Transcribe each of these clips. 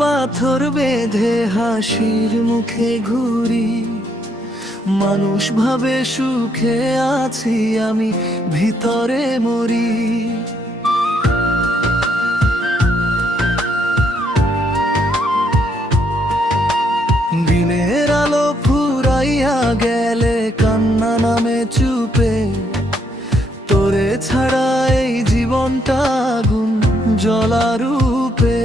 পাথর বেঁধে হাসির মুখে ঘুরি, মানুষ ভাবে সুখে আছি, আমি ভিতরে মরি। দিনের আলো ফুরাইয়া গেলে কান্না নামে চুপে, তোরে ছাড়া এই জীবনটা আগুন জ্বলা রূপে।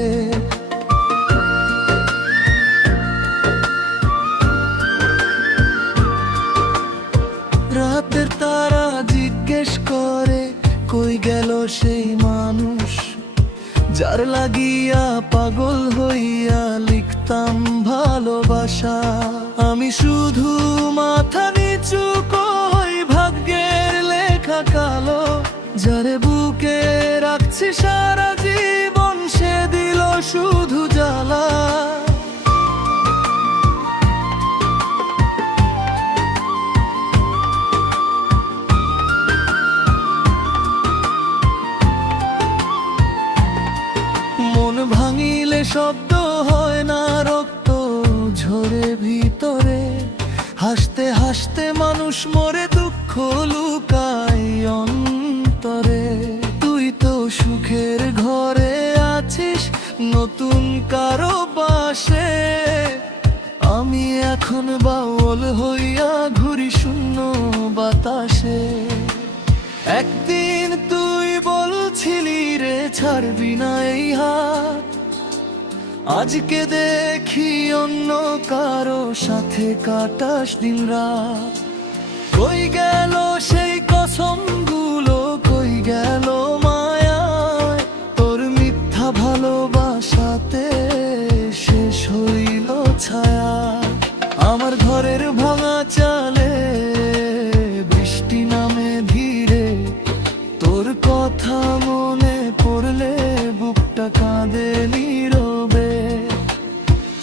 রাতের তারা জিজ্ঞেস করে কই গেল সেই মানুষ, যার লাগিয়া পাগল হইয়া লিখতাম ভালোবাসা। আমি শুধু মাথা নিচু কই, ভাগ্যের লেখা কালো, যারে বুকে রাখছি সারা জীবন সে দিল শুধু জ্বালা। মন ভাঙিলে শব্দ হয় না, রক্ত ঝরে ভিতরে, হাসতে হাসতে মানুষ মরে, দুঃখ লুকায় অন্তরে। তুই তো সুখের ঘরে আছিস নতুন কারো বাসে, আমি এখন বাউল হইয়া ঘুরি শূন্য বাতাসে। একদিন তুই বলছিলি রে ছাড়বি না এই হাত, আজকে দেখি অন্য কারো সাথে কাটাস দিন রাত। কই গেল সেই কসমগুলো, কই গেল মায়ায়, তোর মিথ্যা ভালোবাসাতে শেষ হইল ছায়া। আমার ঘরের ভাঙা চালে বৃষ্টি নামে ধীরে, তোর কথা মনে পড়লে বুকটা কাঁদে নীরবে।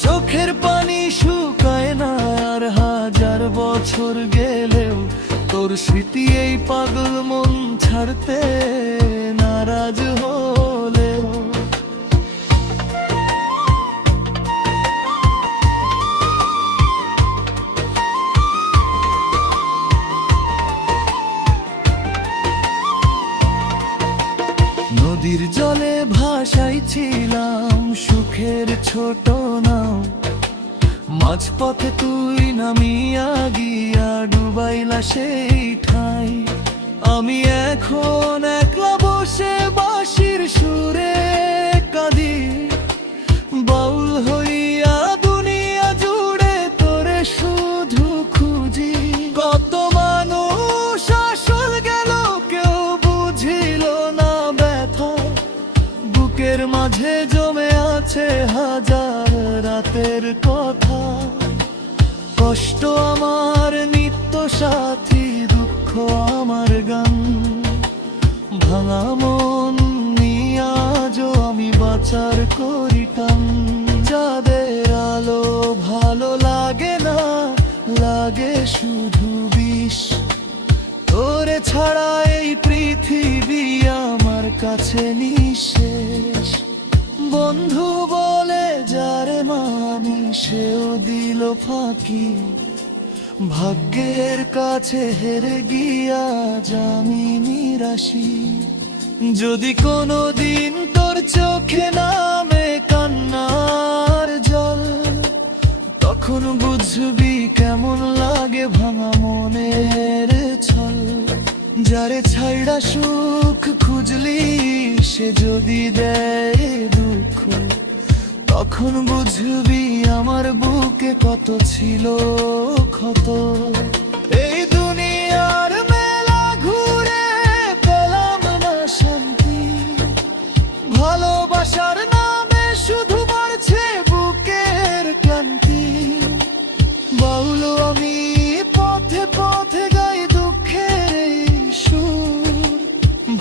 চোখের পানি শুকায় না আর হাজার বছর গেলেও, তোর স্মৃতি এই পাগল মন ছাড়তে নারাজ হলেও। নদীর জলে ভাসাইছিলাম সুখের ছোট নাও, মাঝপথে তুই নামিয়া গিয়া ডুবাইলা সেই ঠাই। আমি এখন একলা বসে বাঁশির সুরে কাঁদি, বাউল হইয়া দুনিয়া জুড়ে তোরে শুধু খুঁজি। কত মানুষ আসল গেল কেউ বুঝিল না ব্যথা, বুকের মাঝে জমে আছে হাজার রাতের কথা। কষ্ট আমার নিত্য সাথী, দুঃখ আমার গান, ভাঙা মন নিয়ে আজও আমি বাঁচার করিতাম। যাদের আলো ভালো লাগে না, লাগে শুধু বিষ, তোরে ছাড়া এই পৃথিবী আমার কাছে নিঃশেষ। বন্ধু বলে যারে মানি সেও দিল ফাঁকি, ভাগ্যের কাছে হেরে গিয়া জানি নিরাশি। যদি কোনো দিন তোর চোখে নামে কান্নার জল, তখন বুঝবি কেমন লাগে ভাঙা মনের ছল। যারে ছাইড়া সুখ খুঁজলি সে যদি দেয় দুঃখ, তখন বুঝবি আমার বুকে কত ছিল ক্ষত। এই দুনিয়ার মেলা ঘুরে পেলাম না শান্তি, ভালোবাসার নামে শুধু বাড়ছে বুকের ক্লান্তি। বাউল আমি পথে পথে গাই দুঃখের এই সুর,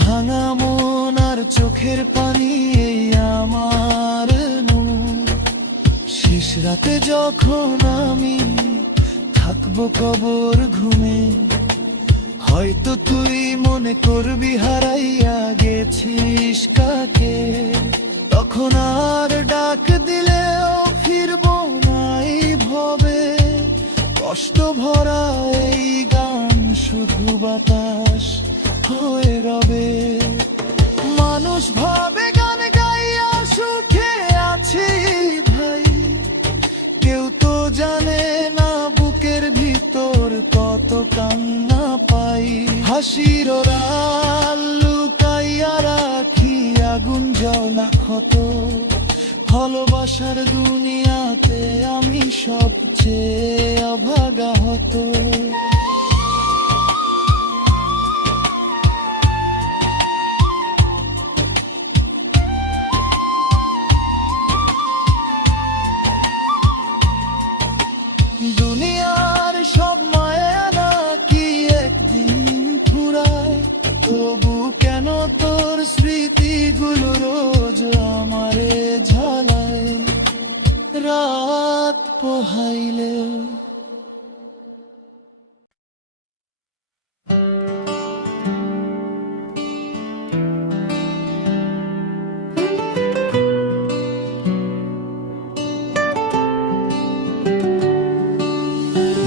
ভাঙা মন আর চোখের পানি এই আমার নূর। শেষ রাতে যখন আমি থাকবো কবর ঘুমে, হয়তো তুই মনে করবি হারাইয়া গেছিস কাকে, তখন আর ডাক দিলেও ফিরবো না এই ভবে। কষ্ট ভরা এই গান শুধু বাতাস হয়ে রবে। মানুষ ভাবে গান গাইয়া সুখে আছি ভাই, কেউ তো জানে না বুকের ভিতর কত কান্না পাই। হাসির রাল লুকাইয়া রাখি আগুন জ্বলা ক্ষত। ভালোবাসার দুনিয়াতে আমি সবচেয়ে অভাগা হতো। দুনিয়ার সব মায়া নাকি একদিন ফুরায়, তবু কেন তোর স্মৃতিগুলো রোজ আমারে ঝালায় রাত পোহাইলে।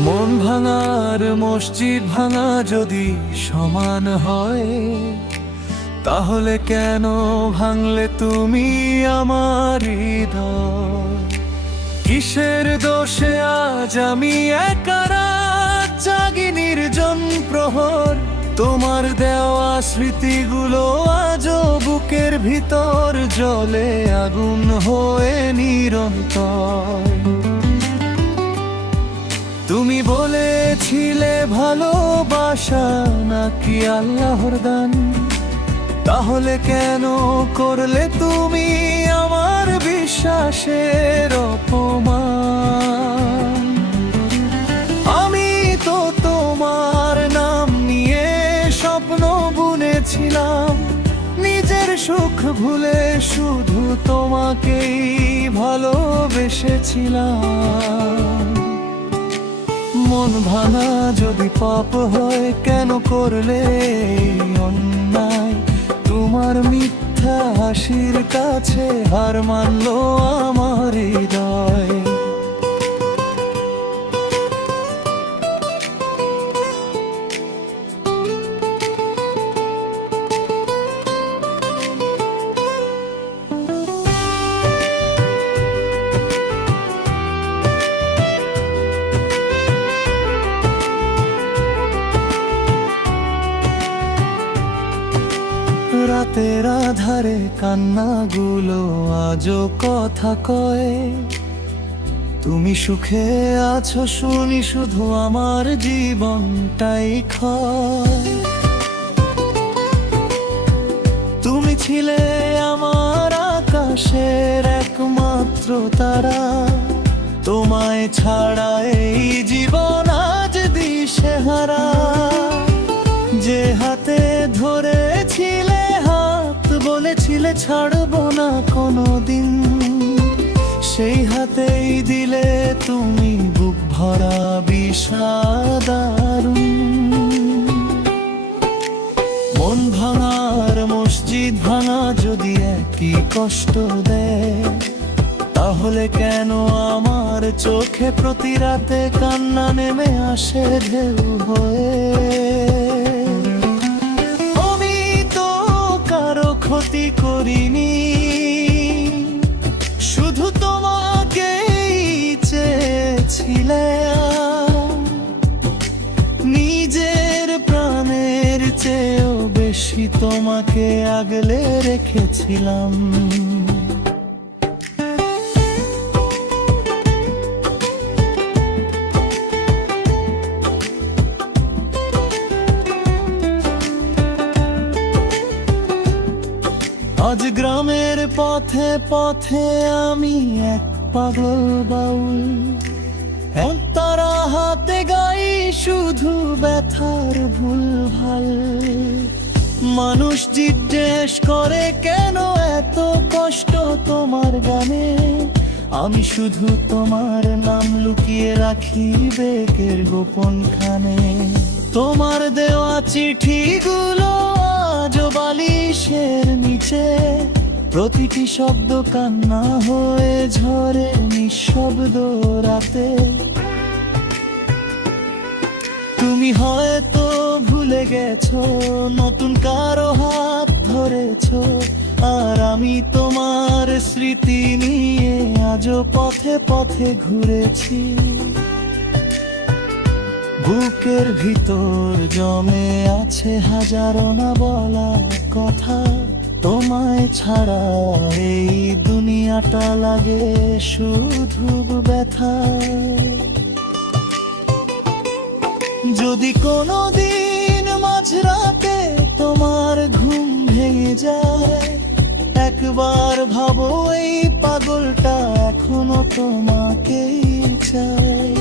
মন ভাঙার মসজিদ ভাঙা যদি সমান হয়, তাহলে কেন ভাঙলে তুমি আমার হৃদয়? কিসের দোষে আজ আমি একা রাত জাগি নির্জন প্রহর? তোমার দেওয়া স্মৃতিগুলো আজও বুকের ভিতর জ্বলে আগুন হয়ে নিরন্তর। তুমি বলেছিলে ভালোবাসা নাকি আল্লাহর দান, তাহলে কেন করলে তুমি আমার বিশ্বাসের অপমান? আমি তো তোমার নাম নিয়ে স্বপ্ন বুনেছিলাম, নিজের সুখ ভুলে শুধু তোমাকেই ভালোবেসেছিলাম। মন ভাঙা যদি পাপ হয়, কেন করলে অন্যায়? তোমার মিথ্যা হাসির কাছে হার মানলো আমার হৃদয়। রাতের আধারে কান্নাগুলো আজও কথা কয়। তুমি সুখে আছো শুনি শুধু আমার জীবনটাই ক্ষয়। তুমি ছিলে আমার আকাশের একমাত্র তারা, তোমায় ছাড়া এই জীবন আজ দিশেহারা। যে হাতে ধরেছিলে হাত বলেছিলে ছাড়বো না কোনোদিন, সেই হাতেই দিলে তুমি বুক ভরা বিষাদ। মন ভাঙার মসজিদ ভাঙা যদি একই কষ্ট দেয়, তাহলে কেন আমার চোখে প্রতি রাতে কান্না নেমে আসে ঢেউ হয়ে? আমি তো কারো ক্ষতি করিনি, শুধু তোমাকেই চেয়েছিলাম। নিজের প্রাণের চেয়েও বেশি তোমাকে আগলে রেখেছিলাম। আজ গ্রামের পথে পথে আমি এক পাগল বাউল, তারা হাতে গাই শুধু ব্যথার ভুলভাল। মানুষ জিজ্ঞেস করে কেন এত কষ্ট তোমার গানে, আমি শুধু তোমার নাম লুকিয়ে রাখি বেকের গোপন খানে। তোমার দেওয়া চিঠিগুলো আজও বালিশের নিচে প্রতিটি শব্দ কান্না হয়ে ঝরে নিঃশব্দ রাতে। তুমি হয়তো ভুলে গেছো, নতুন কারো হাত ধরেছো, আর আমি তোমার স্মৃতি নিয়ে আজও পথে পথে ঘুরেছি। বুকের ভিতর জমে আছে হাজারো না বলা কথা, তোমায় ছাড়া এই দুনিয়াটা লাগে শুধু ব্যথা। যদি কোনোদিন মাঝরাতে তোমার ঘুম ভেঙে যায়, একবার ভাবো এই পাগলটা এখনো তোমাকেই চায়।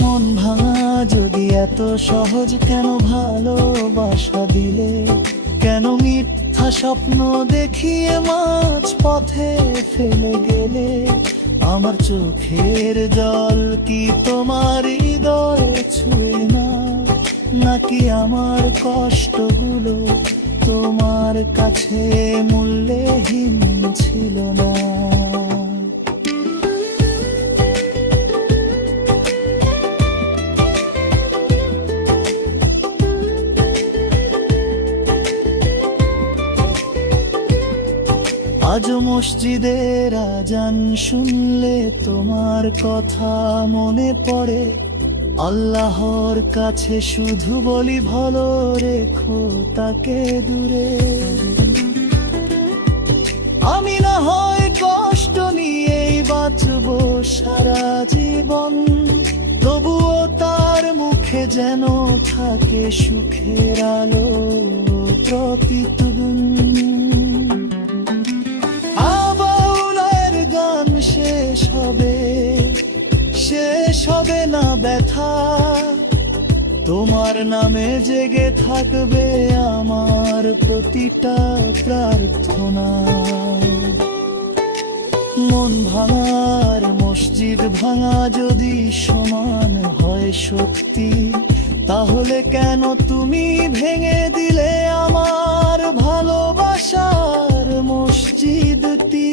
মন ভাঙা যদি এত সহজ, কেন ভালোবাসা দিলে? কেন মিথ্যা স্বপ্ন দেখিয়ে মাঝ পথে ফেলে গেলে? আমার চোখের জল কি তোমার হৃদয় ছুঁয়ে না? নাকি আমার কষ্টগুলো তোমার কাছে মূল্যহীন ছিল না? আজ মসজিদের আজান শুনলে তোমার কথা মনে পড়ে। আল্লাহর কাছে শুধু বলি ভালো রেখো তাকে দূরে। আমি না হয় কষ্ট নিয়েই বাঁচবো সারা জীবন, তবুও তার মুখে যেন থাকে সুখের আলো প্রতিদিন। শেষ হবে না ব্যথা, তোমার নামে জেগে থাকবে আমার প্রতিটা প্রার্থনা। মন ভাঙার মসজিদ ভাঙা যদি সমান হয় সত্যি, তাহলে কেন তুমি ভেঙে দিলে আমার ভালোবাসার মসজিদটি?